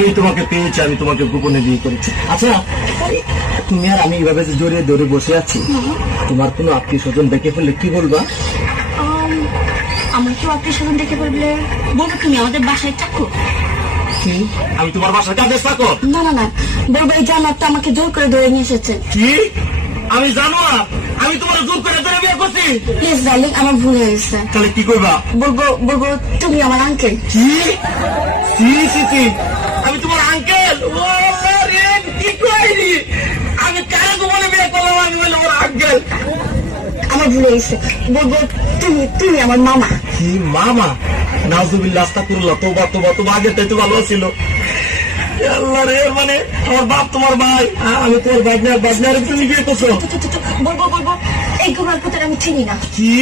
আমি তোমাকে পেয়েছি, আমি তোমাকে গোপনে বিয়ে করেছি। আচ্ছা তুমি আর আমি এইভাবে যে জড়িয়ে ধরে বসে আছি, তোমার কোনো আত্মীয় স্বজন দেখে ফেললে কি বলবা? আমার কেউ আত্মীয় স্বজন দেখে বললে বলবো তুমি আমাদের বাসায় থাকো। কি? আমি তোমার বাসায় কাজের চাকর? না না না, বলবো এই জানো তো আমাকে জোর করে ধরে নিয়ে এসেছে। কি? আমি জানো না, আমি তোমার জোর করে ধরে বিয়ে করছি। প্লিজ ডার্লিং, আমার ভুল হয়ে গেছে। তাহলে কি করবা? বলবো তুমি আমার আঙ্কেল। কি? আমি তোমার আঙ্কেল? কি কইনি? আমি কারে গোপনে বিয়ে করলাম? আমি বলে ওর আঙ্কেল। আমার ভুল হয়ে গেছে, বলবো তুমি আমার মামা। কি মামা? নাউজুবিল্লাহ, আস্তাগফিরুল্লাহ, তওবা তওবা, তোমার আগের চাইতে ভালো ছিল। আল্লাহ রে, মানে আমার বাপ তোমার ভাই, আমি তোমার বাজনার তুমি বিয়ে করছো? বলবো এই গোলার পুতের আমি চিনি না। কি?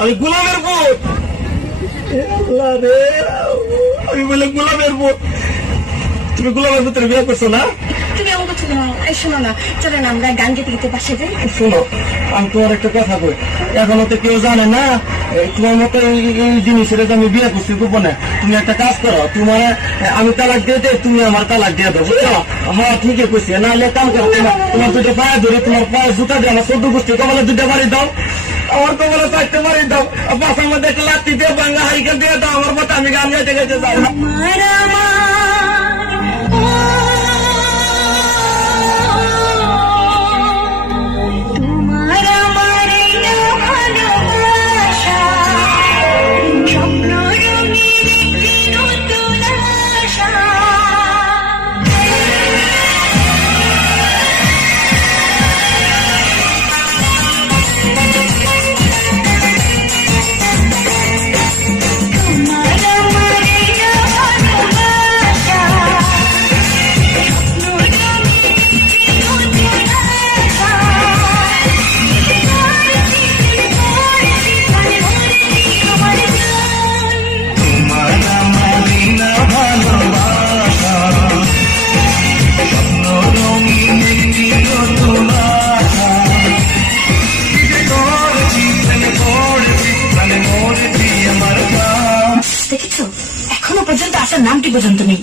আমি গোলামের পুত? আল্লাহ রে, আমি বলে গোলামের পুত? তুমি গোলামের পুতের বিয়ে করছো না? তুমি এমন করছো কেন? এই শোনো না, চলে না আমরা গান গেতে গেতে বাসে যাই। শোনো, আমি তোমার একটা কথা কই, এখনো তো কেউ জানে না তোমার মতো এই জিনিসের আমি বিয়ে করছি গোপনে। তুমি একটা কাজ করো, তোমার আমি তালাক দিয়ে দেয়, তুমি আমার তালাক দিয়ে দাও, বুঝছো? হ্যাঁ ঠিকই কইছি। নাহলে কাম করো, তোমার দুটো পায়ে ধরে, তোমার পায়ে জুতা দিয়ে আমার 14 গোষ্ঠী কপালে 2টা বাড়ি দাও, আমার কপালে 4টা বাড়ি দাও, পাশার মধ্যে একটা লাঠি দিয়ে বাংলা হারিকেল দিয়ে দাও আমার মতো, আমি গান গাইতে গাইতে যাই। দেখেছো, এখনো পর্যন্ত আসার নামটি পর্যন্ত নেই।